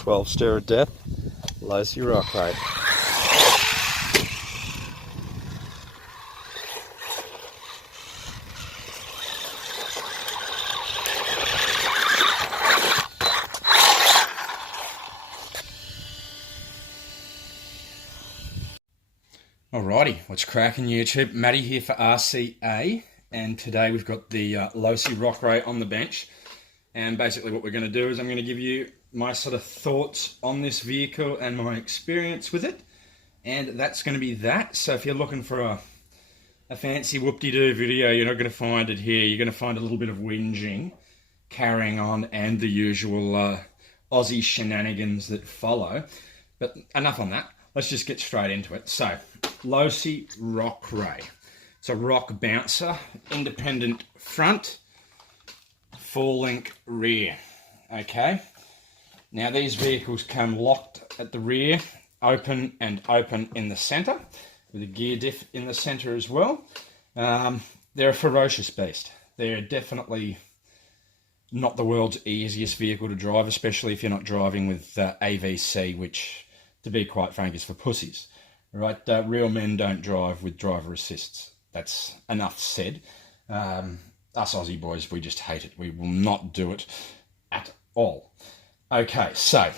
12 Stare of Death, Losi Rock Rey. Alrighty, what's cracking YouTube? Matty here for RcA, and today we've got the Losi Rock Rey on the bench. And basically what we're going to do is I'm going to give you my sort of thoughts on this vehicle and my experience with it. And that's going to be that. So if you're looking for a fancy whoop-de-doo video, you're not going to find it here. You're going to find a little bit of whinging, carrying on, and the usual Aussie shenanigans that follow. But enough on that. Let's just get straight into it. So, Losi Rock Rey. It's a rock bouncer, independent front, full-length rear. Okay. Now these vehicles come locked at the rear, open and open in the centre, with a gear diff in the centre as well. They're a ferocious beast. They're definitely not the world's easiest vehicle to drive, especially if you're not driving with AVC, which, to be quite frank, is for pussies. Right? Real men don't drive with driver assists. That's enough said. Us Aussie boys, we just hate it. We will not do it at all. Okay, so,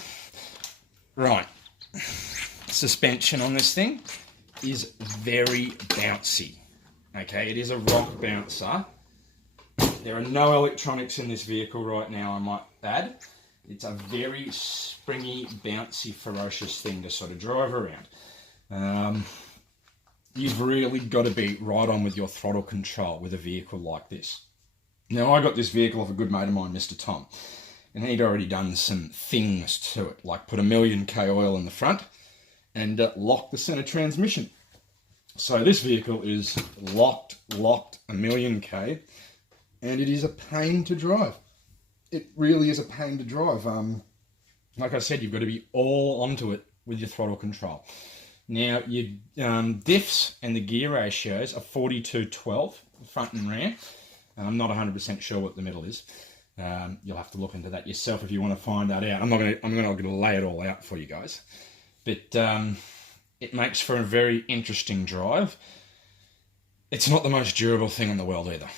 right. Suspension on this thing is very bouncy. Okay, it is a rock bouncer. There are no electronics in this vehicle right now, I might add. It's a very springy, bouncy, ferocious thing to sort of drive around. You've really got to be right on with your throttle control with a vehicle like this. Now, I got this vehicle off a good mate of mine, Mr. Tom, and he'd already done some things to it, like put 1,000,000 oil in the front and lock the centre transmission. So this vehicle is locked 1,000,000, and it is a pain to drive. It really is a pain to drive. Like I said, you've got to be all onto it with your throttle control. Now, your diffs and the gear ratios are 40-12, front and rear. And I'm not 100% sure what the middle is. You'll have to look into that yourself if you want to find that out. I'm not going to lay it all out for you guys. But it makes for a very interesting drive. It's not the most durable thing in the world either.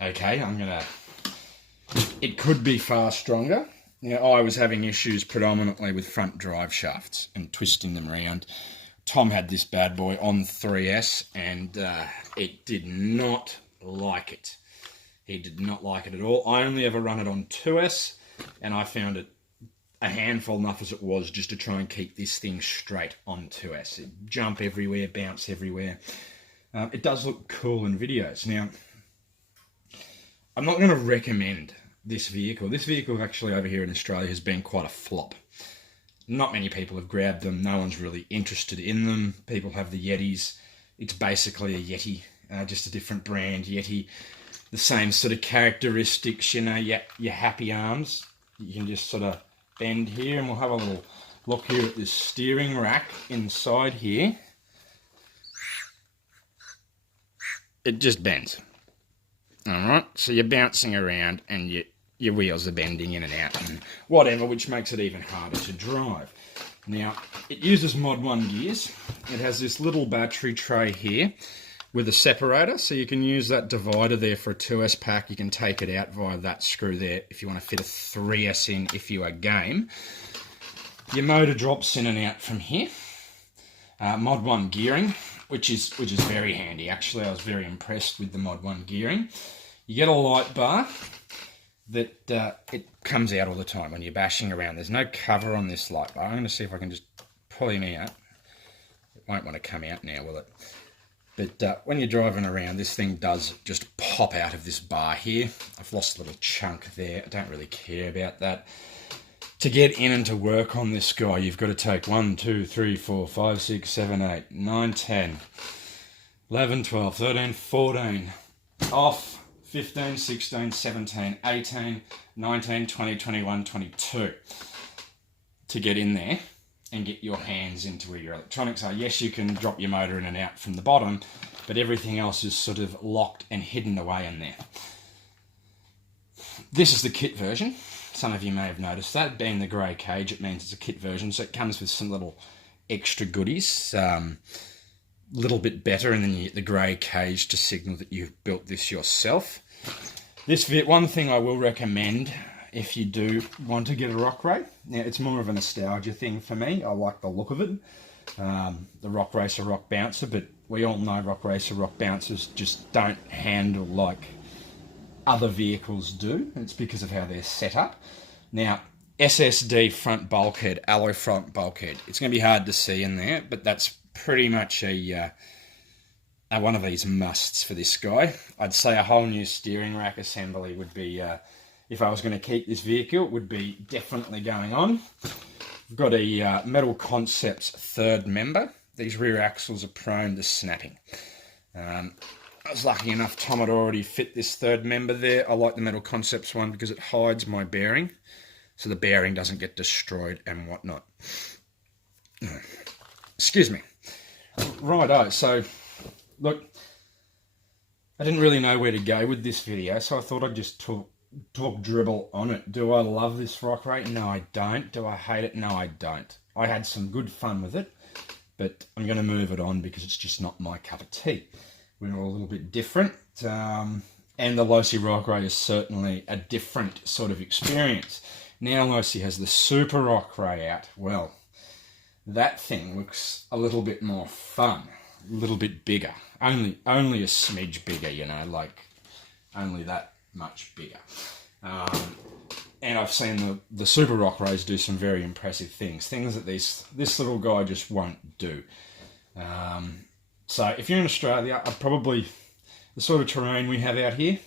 Okay, it could be far stronger. Now, I was having issues predominantly with front drive shafts and twisting them around. Tom had this bad boy on 3S, and it did not like it. He did not like it at all. I only ever run it on 2S, and I found it a handful enough as it was just to try and keep this thing straight on 2S. It jump everywhere, bounce everywhere. It does look cool in videos. Now, I'm not going to recommend this vehicle. This vehicle actually over here in Australia has been quite a flop. Not many people have grabbed them. No one's really interested in them. People have the Yetis. It's basically a Yeti, just a different brand Yeti. The same sort of characteristics, you know, your happy arms. You can just sort of bend here, and we'll have a little look here at this steering rack inside here. It just bends. Alright, so you're bouncing around and your wheels are bending in and out and whatever, which makes it even harder to drive. Now, it uses Mod 1 gears. It has this little battery tray here with a separator, so you can use that divider there for a 2S pack. You can take it out via that screw there if you want to fit a 3S in if you are game. Your motor drops in and out from here. Mod 1 gearing, which is very handy. Actually, I was very impressed with the Mod 1 gearing. You get a light bar that it comes out all the time when you're bashing around. There's no cover on this light bar. I'm going to see if I can just pull him out. It won't want to come out now, will it? But when you're driving around, this thing does just pop out of this bar here. I've lost a little chunk there. I don't really care about that. To get in and to work on this guy, you've got to take 1, 2, 3, 4, 5, 6, 7, 8, 9, 10, 11, 12, 13, 14, off, 15, 16, 17, 18, 19, 20, 21, 22 to get in there and get your hands into where your electronics are. Yes, you can drop your motor in and out from the bottom, but everything else is sort of locked and hidden away in there. This is the kit version. some of you may have noticed that. Being the grey cage, it means it's a kit version, so it comes with some little extra goodies. Little bit better, and then you get the grey cage to signal that you've built this yourself. One thing I will recommend if you do want to get a Rock Rey, now it's more of a nostalgia thing for me. I like the look of it. The Rock Racer Rock Bouncer, but we all know Rock Racer Rock Bouncers just don't handle like other vehicles do. It's because of how they're set up. Now, SSD front bulkhead, alloy front bulkhead. It's going to be hard to see in there, but that's pretty much a one of these musts for this guy. I'd say a whole new steering rack assembly would be, if I was going to keep this vehicle, would be definitely going on. We've got a Metal Concepts third member. These rear axles are prone to snapping. I was lucky enough, Tom had already fit this third member there. I like the Metal Concepts one because it hides my bearing, so the bearing doesn't get destroyed and whatnot. Excuse me. Righto, so look, I didn't really know where to go with this video, so I thought I'd just talk dribble on it. Do I love this Rock Rey? No, I don't. Do I hate it? No, I don't. I had some good fun with it, but I'm going to move it on because it's just not my cup of tea. We're all a little bit different, and the Losi Rock Rey is certainly a different sort of experience. Now Losi has the Super Rock Rey out. Well, that thing looks a little bit more fun, a little bit bigger. Only a smidge bigger, you know, like only that much bigger. And I've seen the Super Rock Reys do some very impressive things that this little guy just won't do. So if you're in Australia, the sort of terrain we have out here,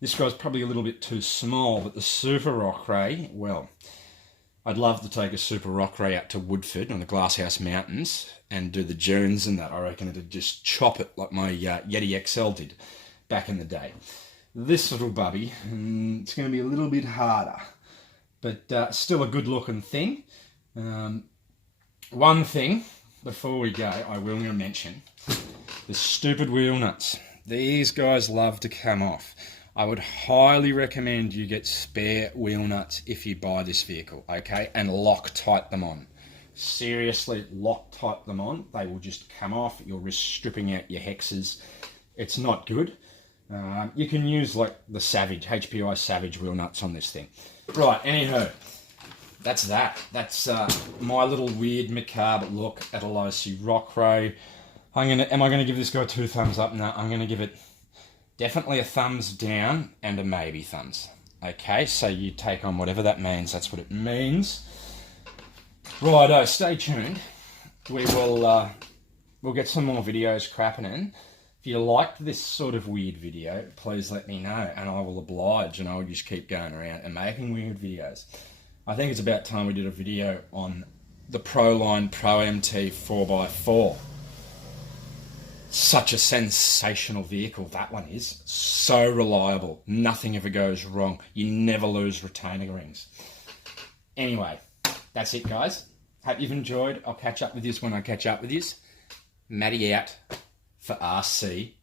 this guy's probably a little bit too small, but the Super Rock Rey, well, I'd love to take a Super Rock Rey out to Woodford on the Glasshouse Mountains and do the dunes and that. I reckon it'd just chop it like my YaY XL did back in the day. This little bubby, it's going to be a little bit harder, but still a good looking thing. One thing before we go, I will mention the stupid wheel nuts. These guys love to come off. I would highly recommend you get spare wheel nuts if you buy this vehicle, okay? And Loctite them on. Seriously, Loctite them on. They will just come off. You'll risk stripping out your hexes. It's not good. You can use like the Savage, HPI Savage wheel nuts on this thing. Right, anyhow, that's that. That's my little weird macabre look at a Losi Rock Rey. Am I gonna give this guy 2 thumbs up? No, I'm gonna give it definitely a thumbs down and a maybe thumbs. Okay, so you take on whatever that means. That's what it means. Righto, stay tuned. We'll get some more videos crapping in. If you liked this sort of weird video, please let me know, and I will oblige, and I'll just keep going around and making weird videos. I think it's about time we did a video on the Proline Pro MT 4x4. Such a sensational vehicle that one is. So reliable. Nothing ever goes wrong. You never lose retaining rings. Anyway, that's it, guys. Hope you've enjoyed. I'll catch up with you when I catch up with you. Matty out for RcA.